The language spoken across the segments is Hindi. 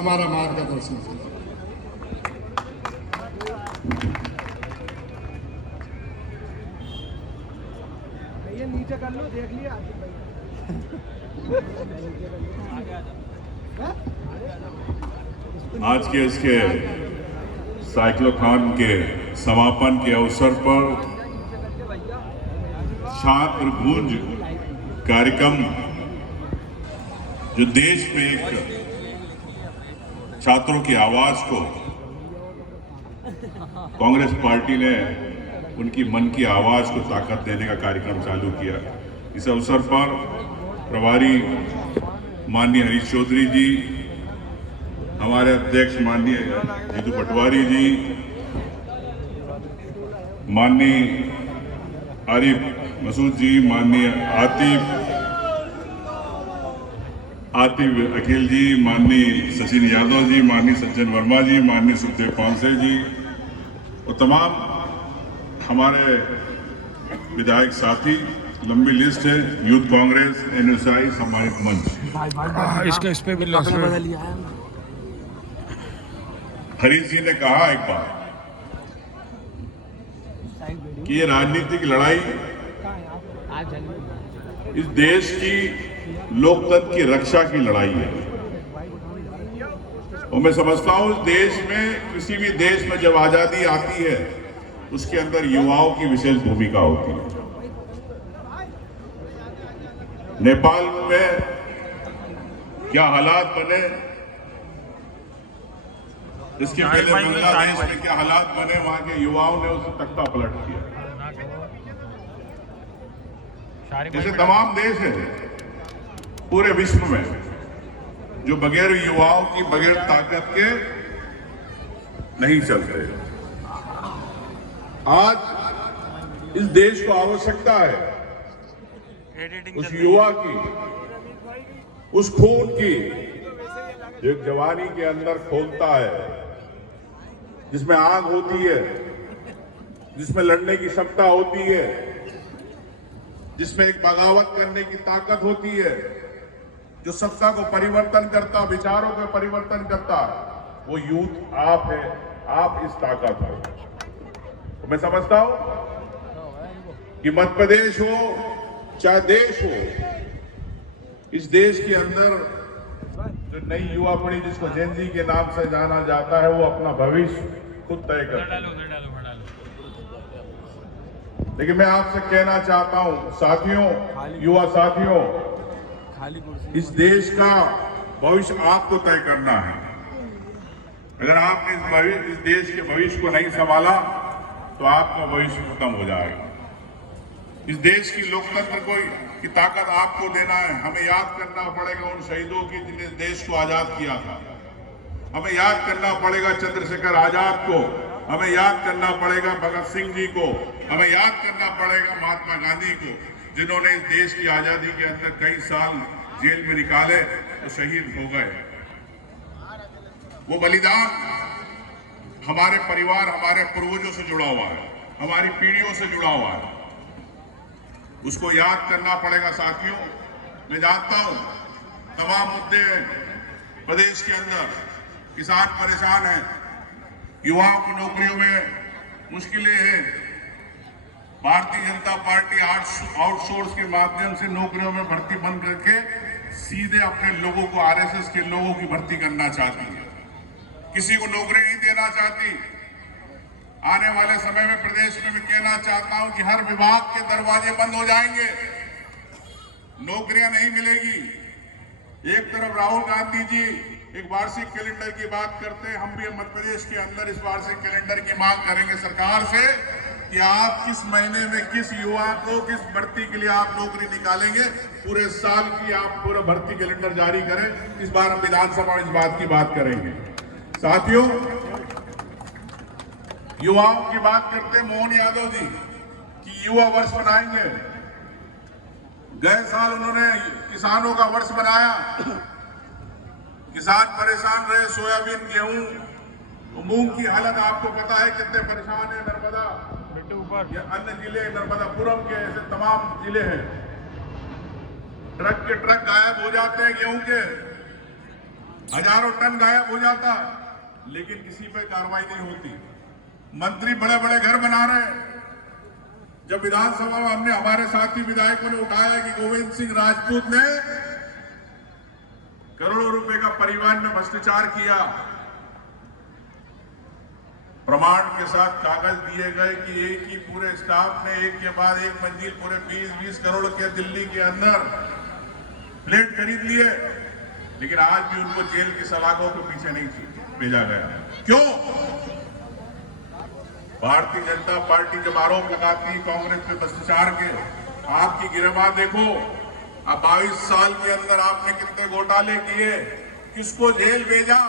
हमारा मार्गदर्शन किया। ये नीचे कर लो, देख लिया आज के इसके साइक्लोथॉन के समापन के अवसर पर छात्र गूंज कार्यक्रम जो देश में एक छात्रों की आवाज को कांग्रेस पार्टी ने उनकी मन की आवाज को ताकत देने का कार्यक्रम चालू किया। इस अवसर पर प्रभारी माननीय हरीश चौधरी जी, हमारे अध्यक्ष माननीय जीतू पटवारी जी, माननीय आरिफ मसूद जी, माननीय आतिफ अखिल जी, माननीय सचिन यादव जी, माननीय सज्जन वर्मा जी, माननीय सुखदेव पांसे जी और तमाम हमारे विधायक साथी, लंबी लिस्ट है। यूथ कांग्रेस, एनएसआई, सम्मानित मंच। इसका इस पे भी बदल लिया है। हरीश जी ने कहा एक बार कि ये राजनीतिक लड़ाई इस देश की लोकतंत्र की रक्षा की लड़ाई है। और मैं समझता हूं इस देश में, किसी भी देश में जब आजादी आती है उसके अंदर युवाओं की विशेष भूमिका होती है। नेपाल में क्या हालात बने, इसके पहले बांग्लादेश में क्या हालात बने, वहां के युवाओं ने उसे तख्ता पलट किया। जैसे तमाम देश है पूरे विश्व में जो बगैर युवाओं की, बगैर ताकत के नहीं चलते। आज इस देश को आवश्यकता है उस युवा की, उस खून की जो जवानी के अंदर खोलता है, जिसमें आग होती है, जिसमें लड़ने की क्षमता होती है, जिसमें एक बगावत करने की ताकत होती है, जो सत्ता को परिवर्तन करता, विचारों को परिवर्तन करता, वो यूथ आप है। आप इस ताकत हो। तो मैं समझता हूं कि मध्य प्रदेश हो चाहे देश हो, इस देश के अंदर जो नई युवा पीढ़ी, जिसको जेनजी के नाम से जाना जाता है, वो अपना भविष्य खुद तय करता है। लेकिन मैं आपसे कहना चाहता हूं साथियों, युवा साथियों, इस देश का भविष्य आपको तय करना है। अगर आपने इस देश के भविष्य को नहीं संभाला तो आपका भविष्य खत्म हो जाएगा। इस देश की लोकतंत्र की ताकत आपको देना है। हमें याद करना पड़ेगा उन शहीदों की जिन्होंने देश को आजाद किया था। हमें याद करना पड़ेगा चंद्रशेखर आजाद को, हमें याद करना पड़ेगा भगत सिंह जी को, हमें याद करना पड़ेगा महात्मा गांधी को, जिन्होंने इस देश की आजादी के अंदर कई साल जेल में निकाले तो शहीद हो गए। वो बलिदान हमारे परिवार, हमारे पूर्वजों से जुड़ा हुआ है, हमारी पीढ़ियों से जुड़ा हुआ है। उसको याद करना पड़ेगा साथियों। मैं जानता हूं तमाम मुद्दे प्रदेश के अंदर, किसान परेशान हैं, युवाओं को नौकरियों में मुश्किलें हैं। भारतीय जनता पार्टी आउटसोर्स के माध्यम से नौकरियों में भर्ती बंद करके सीधे अपने लोगों को, आरएसएस के लोगों की भर्ती करना चाहती है। किसी को नौकरी नहीं देना चाहती। आने वाले समय में प्रदेश में मैं कहना चाहता हूं कि हर विभाग के दरवाजे बंद हो जाएंगे, नौकरियां नहीं मिलेगी। एक तरफ राहुल गांधी जी एक वार्षिक कैलेंडर की बात करते हैं, हम भी मध्य प्रदेश के अंदर इस वार्षिक कैलेंडर की मांग करेंगे सरकार से कि आप किस महीने में किस युवा को किस भर्ती के लिए आप नौकरी निकालेंगे, पूरे साल की आप पूरा भर्ती कैलेंडर जारी करें। इस बार हम विधानसभा में इस बात की बात करेंगे। साथियों, युवाओं की बात करते हैं मोहन यादव जी कि युवा वर्ष बनाएंगे। गए साल उन्होंने किसानों का वर्ष बनाया। किसान परेशान रहे, सोयाबीन, गेहूं, मूंग की हालत आपको पता है कितने परेशान है। नर्मदा या अन्य जिले, नर्मदापुरम के ऐसे तमाम जिले हैं, ट्रक के ट्रक गायब हो जाते हैं गेहूं के। हजारों टन गायब हो जाता, लेकिन किसी पे कार्रवाई नहीं होती। मंत्री बड़े बड़े घर बना रहे हैं। जब विधानसभा में हमने हमारे साथी विधायकों ने उठाया कि गोविंद सिंह राजपूत ने करोड़ों रुपए का परिवहन में भ्रष्टाचार किया, प्रमाण के साथ कागज दिए गए कि एक ही पूरे स्टाफ ने एक के बाद एक मंजिल पूरे 20-20 करोड़ के दिल्ली के अंदर फ्लैट खरीद लिए, लेकिन आज भी उनको जेल की सलाखों के पीछे नहीं भेजा गया। क्यों? भारतीय जनता पार्टी जब आरोप लगाती है कांग्रेस पे भ्रष्टाचार के, आपकी गिरफ्तार देखो, अब 22 साल के अंदर आपने कितने घोटाले किए, किसको जेल भेजा?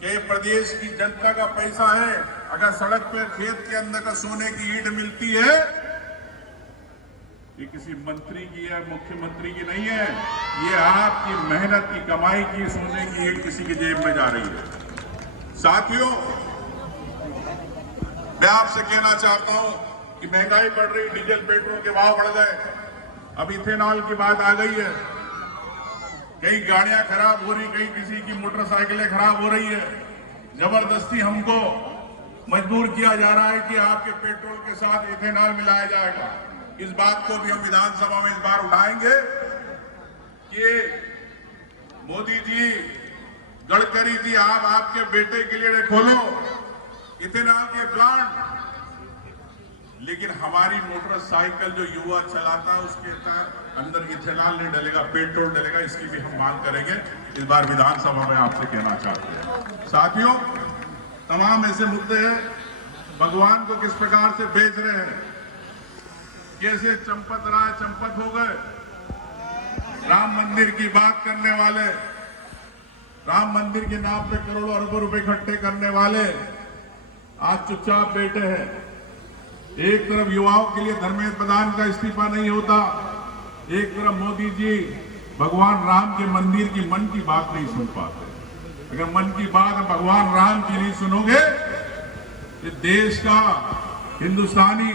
कि प्रदेश की जनता का पैसा है। अगर सड़क पे खेत के अंदर का सोने की ईंट मिलती है, ये किसी मंत्री की है, मुख्यमंत्री की नहीं है, ये आपकी मेहनत की कमाई की सोने की ईंट किसी की जेब में जा रही है। साथियों, मैं आपसे कहना चाहता हूं कि महंगाई बढ़ रही, डीजल पेट्रोल के भाव बढ़ गए, अब इथेनॉल की बात आ गई है। कई गाड़ियां खराब हो रही, कई किसी की मोटरसाइकिलें खराब हो रही है। जबरदस्ती हमको मजबूर किया जा रहा है कि आपके पेट्रोल के साथ इथेनॉल मिलाया जाएगा। इस बात को भी हम विधानसभा में इस बार उठाएंगे कि मोदी जी, गडकरी जी, आप आपके बेटे के लिए खोलो इथेनॉल के प्लांट, लेकिन हमारी मोटरसाइकिल जो युवा चलाता है उसके अंदर इथेनॉल नहीं डलेगा, पेट्रोल डलेगा। इसकी भी हम मांग करेंगे, इस बार विधानसभा में आपसे कहना चाहते हैं। साथियों, तमाम ऐसे मुद्दे हैं, भगवान को किस प्रकार से बेच रहे हैं, कैसे चंपत राय चंपत हो गए। राम मंदिर की बात करने वाले, राम मंदिर के नाम पे करोड़ों अरबों रुपए इकट्ठे करने वाले आज चुपचाप बैठे हैं। एक तरफ युवाओं के लिए धर्मेंद्र प्रधान का इस्तीफा नहीं होता, एक तरफ मोदी जी भगवान राम के मंदिर की मन की बात नहीं सुन पाते। अगर मन की बात भगवान राम की नहीं सुनोगे, ये देश का हिंदुस्तानी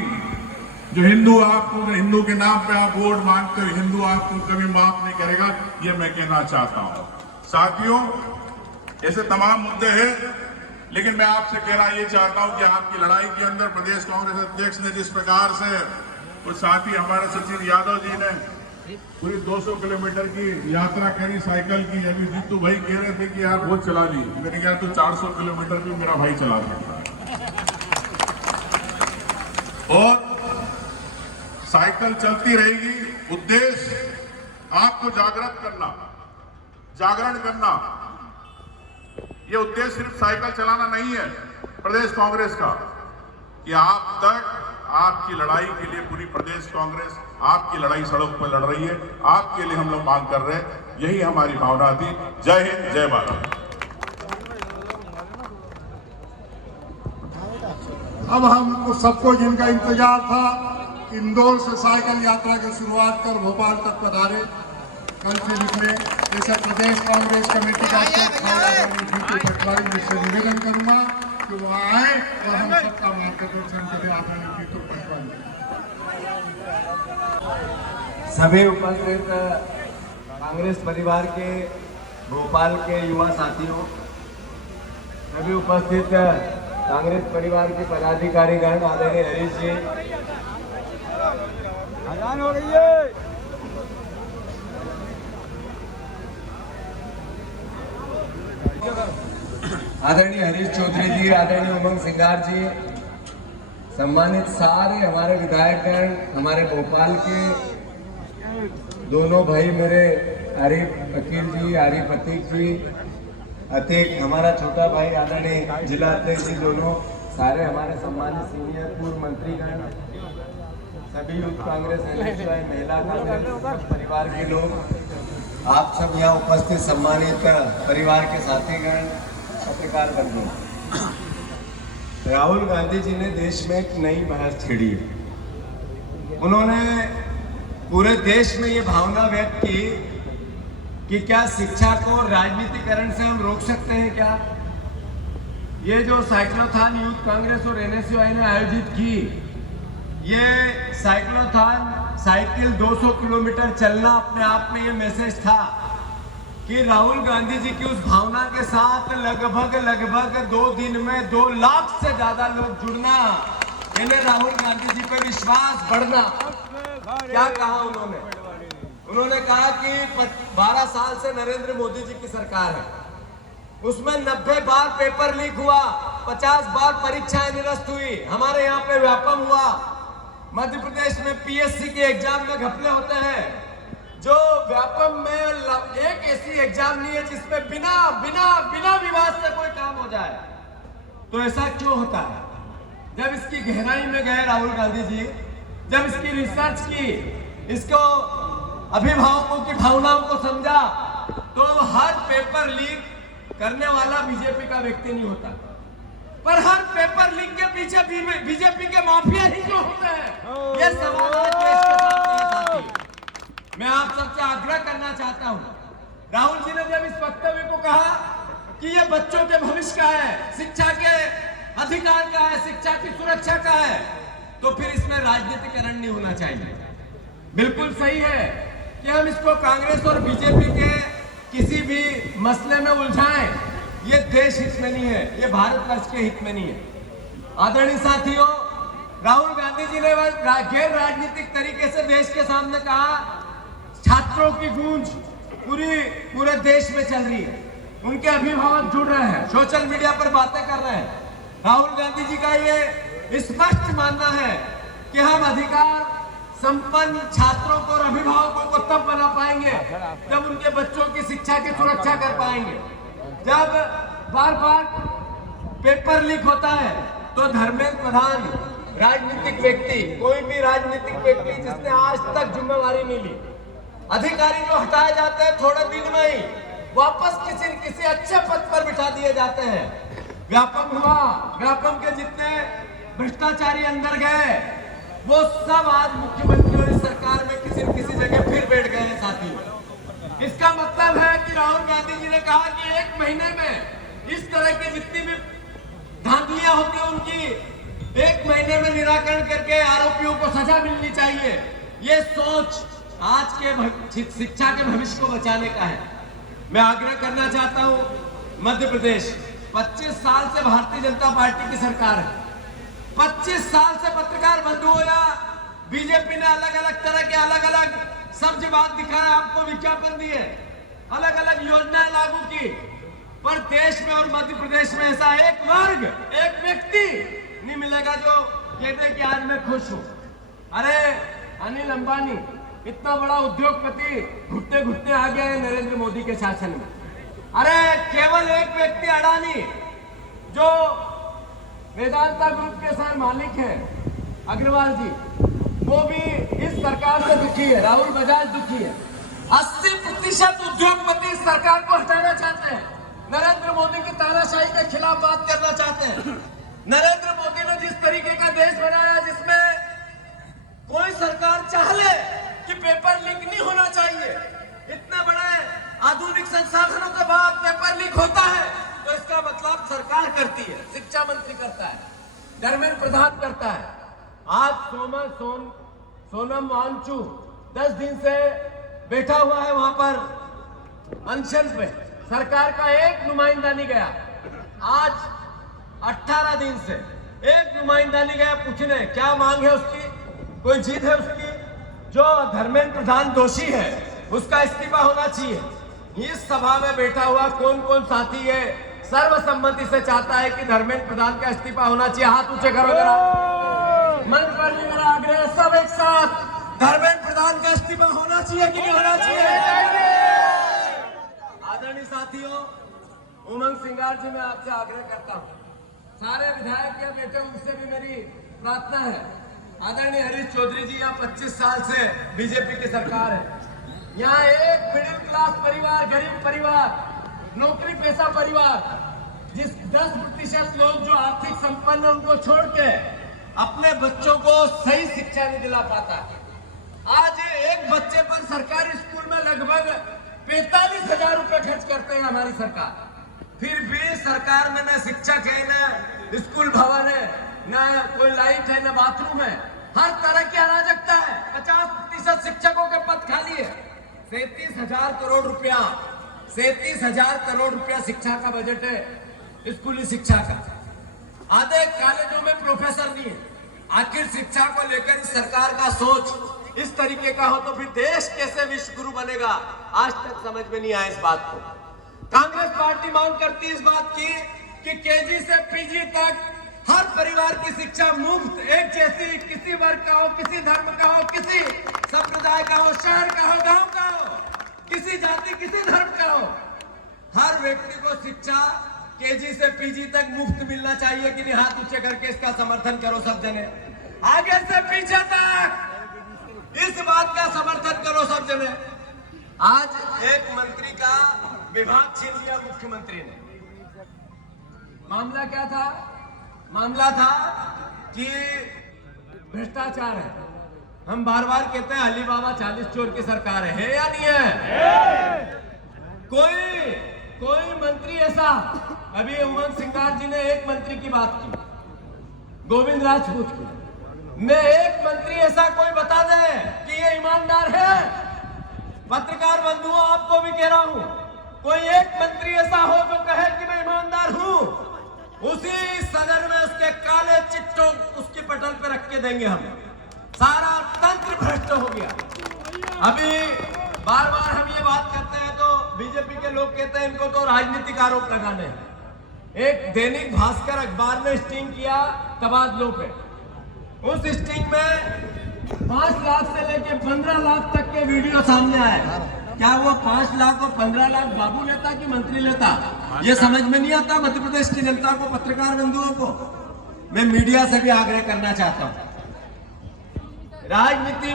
जो हिंदू, आपको हिंदू के नाम पे आप वोट मांगते हो, हिंदू आपको कभी माफ नहीं करेगा, ये मैं कहना चाहता हूं। साथियों, ऐसे तमाम मुद्दे हैं, लेकिन मैं आपसे कहना ये चाहता हूं कि आपकी लड़ाई के अंदर प्रदेश कांग्रेस अध्यक्ष ने जिस प्रकार से, और साथ ही हमारे सचिन यादव जी ने पूरी 200 किलोमीटर की यात्रा करी साइकिल की। अभी जीतू भाई कह रहे थे कि यार वो चला ली, मैंने कहा तो 400 किलोमीटर भी मेरा भाई चला सकता है। और साइकिल चलती रहेगी। उद्देश्य आपको जागृत करना, जागरण करना, ये उद्देश्य सिर्फ साइकिल चलाना नहीं है प्रदेश कांग्रेस का, कि आप तक आपकी लड़ाई के लिए पूरी प्रदेश कांग्रेस आपकी लड़ाई सड़क पर लड़ रही है, आपके लिए हम लोग मांग कर रहे हैं, यही हमारी भावना थी। जय हिंद, जय भारत। अब हम सबको जिनका इंतजार था, इंदौर से साइकिल यात्रा की शुरुआत कर भोपाल तक पधारे, कल से निकले, जैसे प्रदेश कांग्रेस कमेटी का अध्यक्ष जिससे निवेदन करूंगा कि वो आए और हम सबका मार्गदर्शन करें। आदरणीय जीतू पटवारी, सभी उपस्थित कांग्रेस परिवार के, भोपाल के युवा साथियों, सभी उपस्थित कांग्रेस परिवार के पदाधिकारीगण, आदरणीय हरीश जी, अजान हो रही है। आदरणीय हरीश चौधरी जी, आदरणीय उमंग सिंगार जी, सम्मानित सारे हमारे विधायकगण, हमारे भोपाल के दोनों भाई मेरे आरिफ वकील जी, आरिफ अतीक जी, अतीक हमारा छोटा भाई, आदरणीय जिला अध्यक्ष जी, दोनों सारे हमारे सम्मानित सीनियर पूर्व मंत्रीगण, सभी यूथ कांग्रेस, महिला कांग्रेस परिवार के लोग, आप सब यहाँ उपस्थित सम्मानित परिवार के साथीगण, पत्रकार बंधु। राहुल गांधी जी ने देश में एक नई बहस छेड़ी है। उन्होंने पूरे देश में ये भावना व्यक्त की कि क्या शिक्षा को राजनीतिकरण से हम रोक सकते हैं क्या? ये जो साइक्लोथॉन यूथ कांग्रेस और एनएसयूआई ने आयोजित की, ये साइक्लोथॉन साइकिल 200 किलोमीटर चलना अपने आप में ये मैसेज था कि राहुल गांधी जी की उस भावना के साथ लगभग 2 दिन में 2 लाख से ज्यादा लोग जुड़ना, यानी राहुल गांधी जी पे विश्वास बढ़ना। क्या कहा उन्होंने कहा कि 12 साल से नरेंद्र मोदी जी की सरकार है, उसमें 90 बार पेपर लीक हुआ, 50 बार परीक्षाएं निरस्त हुई, हमारे यहाँ पे व्यापम हुआ। मध्य प्रदेश में पीएससी के एग्जाम में घपले होते हैं, जो व्यापम में एक ऐसी एग्जाम नहीं है जिसमें बिना विवाद से कोई काम हो जाए। तो ऐसा क्यों होता है? जब इसकी गहराई में गए राहुल गांधी जी, जब इसकी रिसर्च की, इसको अभिभावकों की भावनाओं को समझा, तो हर पेपर लीक करने वाला बीजेपी का व्यक्ति नहीं होता, पर हर पेपर लीक के पीछे बीजेपी के माफिया ही क्यों होते हैं? ये सवाल आज देश के सामने है। मैं आप सबसे आग्रह करना चाहता हूं, राहुल जी ने जब इस वक्तव्य को कहा कि ये बच्चों के भविष्य का है, शिक्षा के अधिकार का है, शिक्षा की सुरक्षा का है, तो फिर इसमें राजनीतिकरण नहीं होना चाहिए। बिल्कुल सही है कि हम इसको कांग्रेस और बीजेपी के किसी भी मसले में उलझाएं, ये देश हित में नहीं है, ये भारतवर्ष के हित में नहीं है। आदरणीय साथियों, राहुल गांधी जी ने गैर राजनीतिक तरीके से देश के सामने कहा, छात्रों की गूंज पूरे देश में चल रही है, उनके अभिभावक जुड़ रहे हैं, सोशल मीडिया पर बातें कर रहे हैं। राहुल गांधी जी का ये स्पष्ट मानना है कि हम अधिकार संपन्न छात्रों को और अभिभावकों को तब बना पाएंगे जब उनके बच्चों की शिक्षा की सुरक्षा कर पाएंगे। जब बार पेपर लीक होता है तो धर्मेंद्र प्रधान राजनीतिक व्यक्ति, कोई भी राजनीतिक व्यक्ति जिसने आज तक जिम्मेवारी नहीं ली, अधिकारी जो हटाए जाते हैं थोड़े दिन में ही वापस किसी अच्छे पद पर बिठा दिए जाते हैं। व्यापम हुआ, व्यापम के जितने भ्रष्टाचारी अंदर गए वो सब आज मुख्यमंत्री और सरकार में किसी जगह फिर बैठ गए हैं साथियों। इसका मतलब है कि राहुल गांधी जी ने कहा कि 1 महीने में इस तरह की जितनी भी धांधलियां होती है उनकी 1 महीने में निराकरण करके आरोपियों को सजा मिलनी चाहिए। ये सोच आज के शिक्षा के भविष्य को बचाने का है। मैं आग्रह करना चाहता हूं, मध्य प्रदेश 25 साल से भारतीय जनता पार्टी की सरकार है, 25 साल से पत्रकार बंधु हो या बीजेपी ने अलग तरह के अलग सब्जबाग दिखाया, आपको विज्ञापन दिए, अलग योजनाएं लागू की, पर देश में और मध्य प्रदेश में ऐसा एक वर्ग, एक व्यक्ति नहीं मिलेगा जो कहते कि आज मैं खुश हूं। अरे अनिल अंबानी इतना बड़ा उद्योगपति घुटते आ गया है नरेंद्र मोदी के शासन में। अरे केवल एक व्यक्ति अडानी जो वेदांता ग्रुप के सह मालिक है अग्रवाल जी, वो भी इस सरकार से दुखी है। राहुल बजाज दुखी है। 80% उद्योगपति इस सरकार को हटाना चाहते हैं, नरेंद्र मोदी की तानाशाही के खिलाफ बात करना चाहते हैं। नरेंद्र मोदी ने जिस तरीके का देश बनाया जिसमें कोई सरकार चाह ले कि पेपर लीक नहीं होना चाहिए, इतने बड़े आधुनिक संसाधनों के बाद पेपर लीक होता है तो इसका मतलब सरकार करती है, शिक्षा मंत्री करता है, धर्मेंद्र प्रधान करता है। आज सोनम वांगचुक 10 दिन से बैठा हुआ है वहां पर अनशन पे, सरकार का एक नुमाइंदा नहीं गया। आज 18 दिन से एक नुमाइंदा नहीं गया पूछने क्या मांग है उसकी, कोई जीत है उसकी। जो धर्मेंद्र प्रधान दोषी है उसका इस्तीफा होना चाहिए। इस सभा में बैठा हुआ कौन साथी है सर्वसम्मति से चाहता है कि धर्मेंद्र प्रधान का इस्तीफा होना चाहिए? हाथ ऊंचे करो जरा, मंच पर मेरा आग्रह, सब एक साथ, धर्मेंद्र प्रधान का इस्तीफा होना चाहिए कि नहीं होना चाहिए? आदरणीय साथियों, उमंग सिंगार जी, मैं आपसे आग्रह करता हूँ, सारे विधायक या बेटे उनसे भी मेरी प्रार्थना है। आदरणीय हरीश चौधरी जी, यहाँ 25 साल से बीजेपी की सरकार है, यहाँ एक मिडिल क्लास परिवार, गरीब परिवार, नौकरी पेशा परिवार, जिस 10% लोग जो आर्थिक संपन्न है उनको छोड़ के अपने बच्चों को सही शिक्षा नहीं दिला पाता। आज एक बच्चे पर सरकारी स्कूल में लगभग 45,000 रुपए खर्च करते हैं हमारी सरकार, फिर भी सरकार में न शिक्षक है, न स्कूल भवन है, न कोई लाइट है, न बाथरूम है, हर तरह की अराजकता है। 50% शिक्षकों के पद खाली है। 37,000 करोड़ रुपया 37,000 करोड़ रुपया शिक्षा का बजट है, स्कूली शिक्षा का। आधे कॉलेजों में प्रोफेसर नहीं है। आखिर शिक्षा को लेकर इस सरकार का सोच इस तरीके का हो तो फिर देश कैसे विश्व गुरु बनेगा, आज तक समझ में नहीं आया इस बात को। कांग्रेस पार्टी मांग करती इस बात की कि केजी से पीजी तक हर परिवार की शिक्षा मुफ्त, एक जैसी, किसी वर्ग का हो, किसी धर्म का हो, किसी संप्रदाय का हो, शहर का हो, गांव का हो, किसी जाति, किसी धर्म का हो, हर व्यक्ति को शिक्षा केजी से पीजी तक मुफ्त मिलना चाहिए कि नहीं? हाथ ऊंचे करके इसका समर्थन करो सब जने, आगे से पीछे तक इस बात का समर्थन करो सब जने। आज एक मंत्री का विभाग छीन लिया मुख्यमंत्री ने। मामला क्या था? मामला था कि भ्रष्टाचार है। हम बार बार कहते हैं अली बाबा 40 चोर की सरकार है या नहीं है? कोई मंत्री ऐसा, अभी उमंग सिंगार जी ने एक मंत्री की बात की, गोविंद राजपूत की, मैं एक मंत्री ऐसा कोई बता दे कि ये ईमानदार है। पत्रकार बंधुओं, आपको भी कह रहा हूं, कोई एक मंत्री ऐसा हो जो कहे कि मैं ईमानदार हूं, उसी सदन में उसके काले चिट्ठों उसकी पटल पे रख के देंगे हम। सारा तंत्र भ्रष्ट हो गया। अभी बार बार हम ये बात करते हैं तो बीजेपी के लोग कहते हैं इनको तो राजनीतिक आरोप लगाने हैं। एक दैनिक भास्कर अखबार ने स्टिंग किया तबादलों पे। उस स्टिंग में 5 लाख से लेके 15 लाख तक के वीडियो सामने आए। क्या वो 5 लाख और 15 लाख बाबू लेता कि मंत्री लेता, ये समझ में नहीं आता मध्य प्रदेश की जनता को, पत्रकार बंधुओं को। मैं मीडिया से भी आग्रह करना चाहता हूं, राजनीति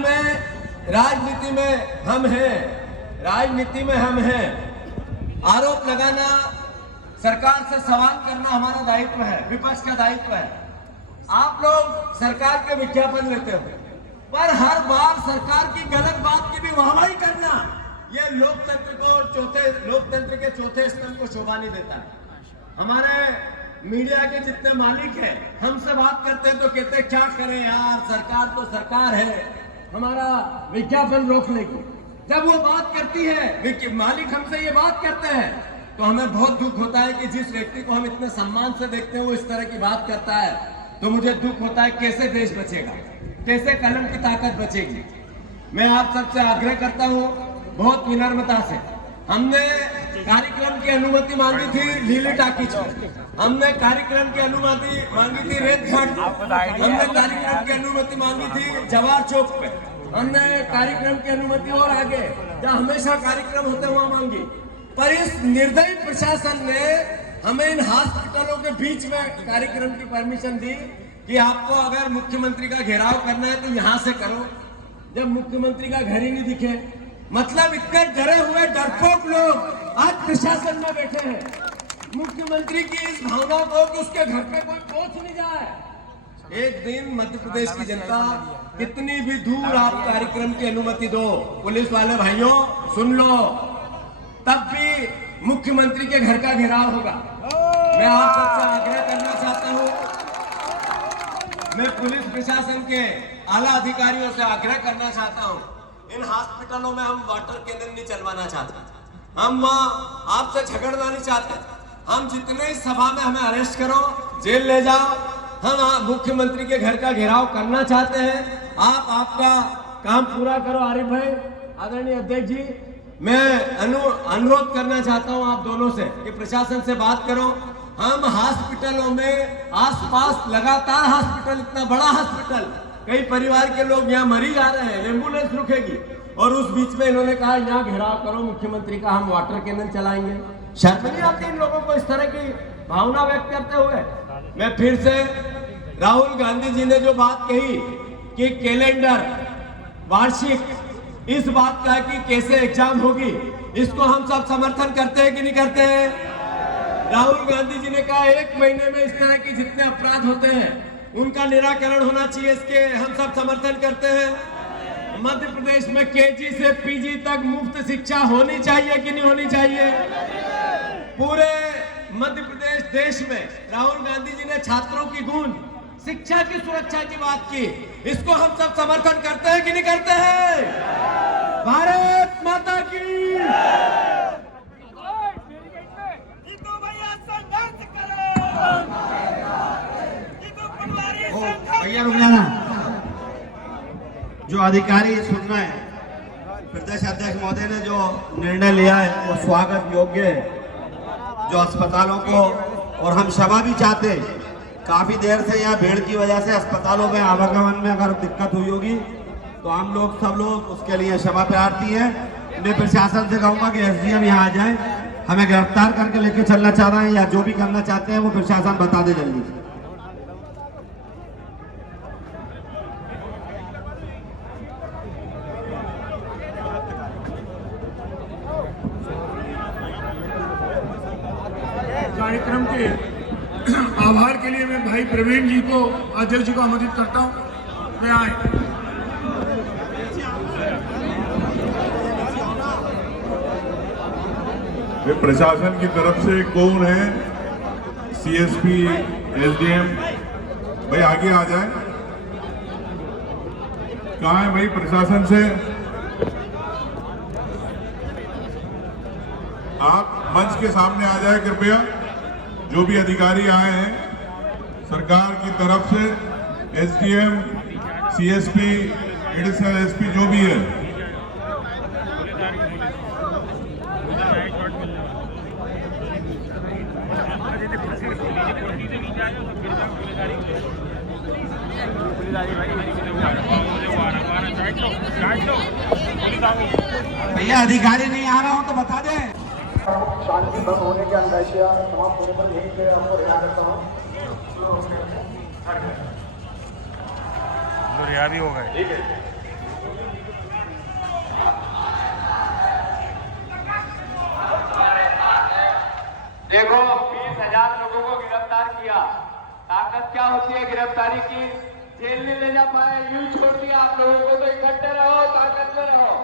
में हम हैं, राजनीति में हम हैं। आरोप लगाना, सरकार से सवाल करना हमारा दायित्व है, विपक्ष का दायित्व है। आप लोग सरकार के विज्ञापन लेते हो, पर हर बार सरकार की गलत बात की भी वाहवाही करना, ये लोकतंत्र के चौथे स्तंभ को शोभा नहीं देता है। हमारे मीडिया के जितने मालिक हैं, हमसे बात करते हैं तो कहते हैं क्या करें यार, सरकार तो सरकार है, हमारा विज्ञापन रोक लेगी। जब वो बात करती है, मालिक हमसे ये बात करते हैं, तो हमें बहुत दुख होता है कि जिस व्यक्ति को हम इतने सम्मान से देखते हैं वो इस तरह की बात करता है, तो मुझे दुख होता है कैसे देश बचेगा, कैसे कलम की ताकत बचेगी। मैं आप सबसे आग्रह करता हूँ बहुत विनम्रता से, हमने कार्यक्रम की अनुमति मांगी थी लीली टाकीज में, हमने कार्यक्रम की अनुमति मांगी थी रेत घाट, हमने कार्यक्रम की अनुमति मांगी थी जवाहर चौक पे, हमने कार्यक्रम की अनुमति और आगे जहाँ हमेशा कार्यक्रम होते वहां मांगी। पर इस निर्दयी प्रशासन ने हमें इन हॉस्पिटलों के बीच में कार्यक्रम की परमिशन दी कि आपको अगर मुख्यमंत्री का घेराव करना है तो यहाँ से करो। जब मुख्यमंत्री का घर ही नहीं दिखे, मतलब इतने डरे हुए डरपोक लोग आज प्रशासन में बैठे हैं। मुख्यमंत्री की इस भावना को कि उसके घर पे कोई पहुंच नहीं जाए। एक दिन मध्य प्रदेश की जनता कितनी भी दूर आप कार्यक्रम की अनुमति दो, पुलिस वाले भाइयों सुन लो, तब भी मुख्यमंत्री के घर का घेराव होगा। मैं आप सबसे आग्रह करना चाहता हूं, मैं पुलिस प्रशासन के आला अधिकारियों से आग्रह करना चाहता हूं, इन हॉस्पिटलों में हम वाटर कैनन नहीं चलवाना चाहते, हम आपसे झगड़ना नहीं चाहते। हम जितने ही सभा में हमें अरेस्ट करो, जेल ले जाओ, हम मुख्यमंत्री के घर का घेराव करना चाहते हैं। आप आपका काम पूरा करो। आरिफ भाई, आदरणीय अध्यक्ष जी, मैं अनुरोध करना चाहता हूं आप दोनों से कि प्रशासन से बात करो। हम हॉस्पिटलों में आसपास लगातार हॉस्पिटल, इतना बड़ा हॉस्पिटल, कई परिवार के लोग यहाँ मरीज आ रहे हैं, एम्बुलेंस रुकेगी, और उस बीच में इन्होंने कहा यहाँ घेराव करो मुख्यमंत्री का, हम वाटर कैनन चलाएंगे। शर्म नहीं आती इन लोगों को इस तरह की भावना व्यक्त करते हुए? मैं फिर से, राहुल गांधी जी ने जो बात कही कि कैलेंडर वार्षिक इस बात का कि कैसे एग्जाम होगी, इसको हम सब समर्थन करते हैं कि नहीं करते हैं? राहुल गांधी जी ने कहा 1 महीने में इस तरह के जितने अपराध होते हैं उनका निराकरण होना चाहिए, इसके हम सब समर्थन करते हैं। मध्य प्रदेश में केजी से पीजी तक मुफ्त शिक्षा होनी चाहिए कि नहीं होनी चाहिए? पूरे मध्य प्रदेश देश में राहुल गांधी जी ने छात्रों की गूंज, शिक्षा की सुरक्षा की बात की, इसको हम सब समर्थन करते हैं कि नहीं करते हैं? भारत माता की भैया रुक जाना। जो अधिकारी सुन रहे हैं, प्रदेश अध्यक्ष महोदय ने जो निर्णय लिया है वो स्वागत योग्य है। जो अस्पतालों को, और हम क्षमा भी चाहते हैं, काफी देर से यहाँ भीड़ की वजह से अस्पतालों में आवागमन में अगर दिक्कत हुई होगी तो हम लोग सब लोग उसके लिए क्षमा प्रार्थी हैं। मैं प्रशासन से कहूँगा कि एसडीएम यहाँ आ जाए, हमें गिरफ्तार करके लेके चलना चाह रहे हैं या जो भी करना चाहते हैं वो प्रशासन बता दे जल्दी। कार्यक्रम के आभार के लिए मैं भाई प्रवीण जी को, अध्यक्ष जी को आमंत्रित करता हूँ, मैं आए। ये प्रशासन की तरफ से कौन है? सीएसपी, एसडीएम, भाई आगे आ जाए। कहाँ है भाई प्रशासन से? आप मंच के सामने आ जाए कृपया। जो भी अधिकारी आए हैं सरकार की तरफ से, एसडीएम, सीएसपी, एडिशनल एसपी जो भी है, भैया अधिकारी नहीं आ रहा हो तो बता दें। शांति भंग होने के अंदाजिया समाप्त होने पर यहीं पे आपको रिहा करता हूँ। रिहा भी हो गए। ठीक है। देखो 20,000 लोगों को गिरफ्तार किया। ताकत क्या होती है गिरफ्तारी की? जेल नहीं ले जा पाए, यूं छोड़ दिया आप लोगों को, तो इकट्ठे रहो, ताकत में रहो।